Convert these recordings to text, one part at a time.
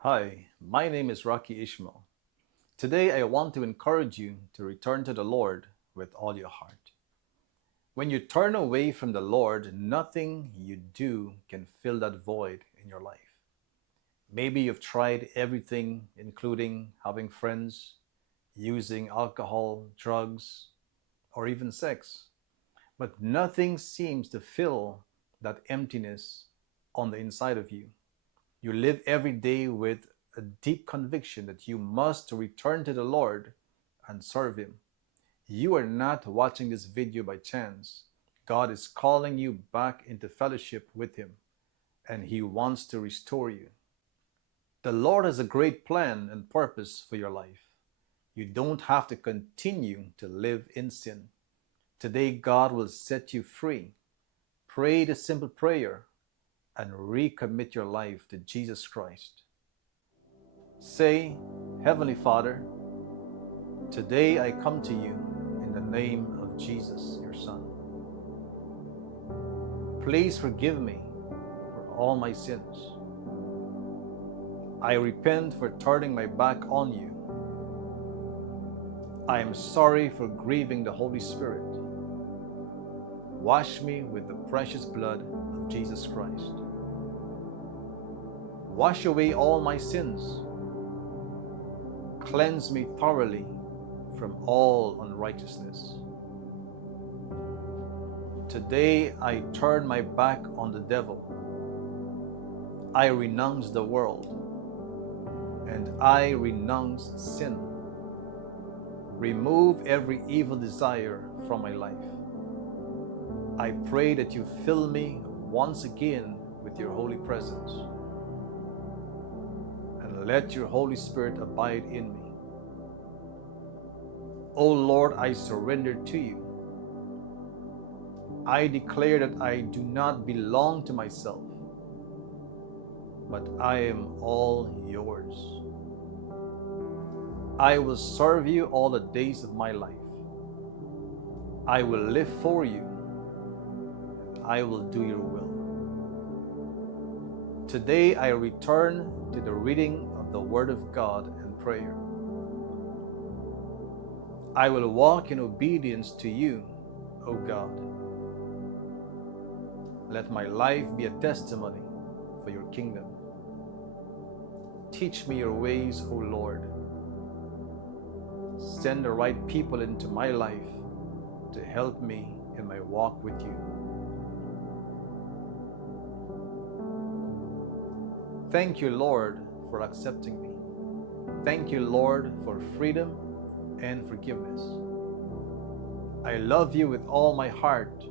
Hi, my name is Rocky Ishmael. Today I want to encourage you to return to the Lord with all your heart. When you turn away from the Lord, nothing you do can fill that void in your life. Maybe you've tried everything, including having friends, using alcohol, drugs, or even sex, but nothing seems to fill that emptiness on the inside of you. You live every day with a deep conviction that you must return to the Lord and serve Him. You are not watching this video by chance. God is calling you back into fellowship with Him, and He wants to restore you. The Lord has a great plan and purpose for your life. You don't have to continue to live in sin. Today, God will set you free. Pray the simple prayer and recommit your life to Jesus Christ. Say, Heavenly Father, today I come to you in the name of Jesus, your Son. Please forgive me for all my sins. I repent for turning my back on you. I am sorry for grieving the Holy Spirit. Wash me with the precious blood of Jesus Christ. Wash away all my sins. Cleanse me thoroughly from all unrighteousness. Today I turn my back on the devil. I renounce the world and I renounce sin. Remove every evil desire from my life. I pray that you fill me once again with your holy presence and let your Holy Spirit abide in me. O Lord, I surrender to you. I declare that I do not belong to myself, but I am all yours. I will serve you all the days of my life. I will live for you. I will do your will. Today I return to the reading of the Word of God and prayer. I will walk in obedience to you, O God. Let my life be a testimony for your kingdom. Teach me your ways, O Lord. Send the right people into my life to help me in my walk with you. Thank you, Lord, for accepting me. Thank you, Lord, for freedom and forgiveness. I love you with all my heart,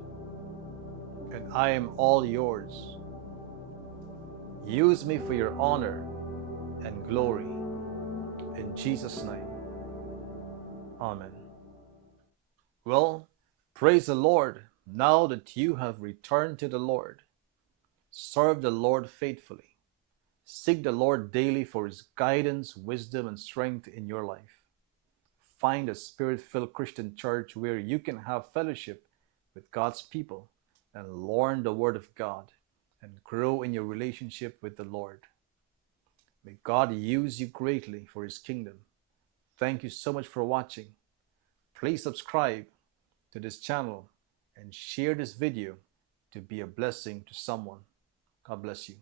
and I am all yours. Use me for your honor and glory. In Jesus' name, Amen. Well, praise the Lord. Now that you have returned to the Lord, serve the Lord faithfully. Seek the Lord daily for His guidance, wisdom, and strength in your life. Find a spirit-filled Christian church where you can have fellowship with God's people and learn the Word of God and grow in your relationship with the Lord. May God use you greatly for His kingdom. Thank you so much for watching. Please subscribe to this channel and share this video to be a blessing to someone. God bless you.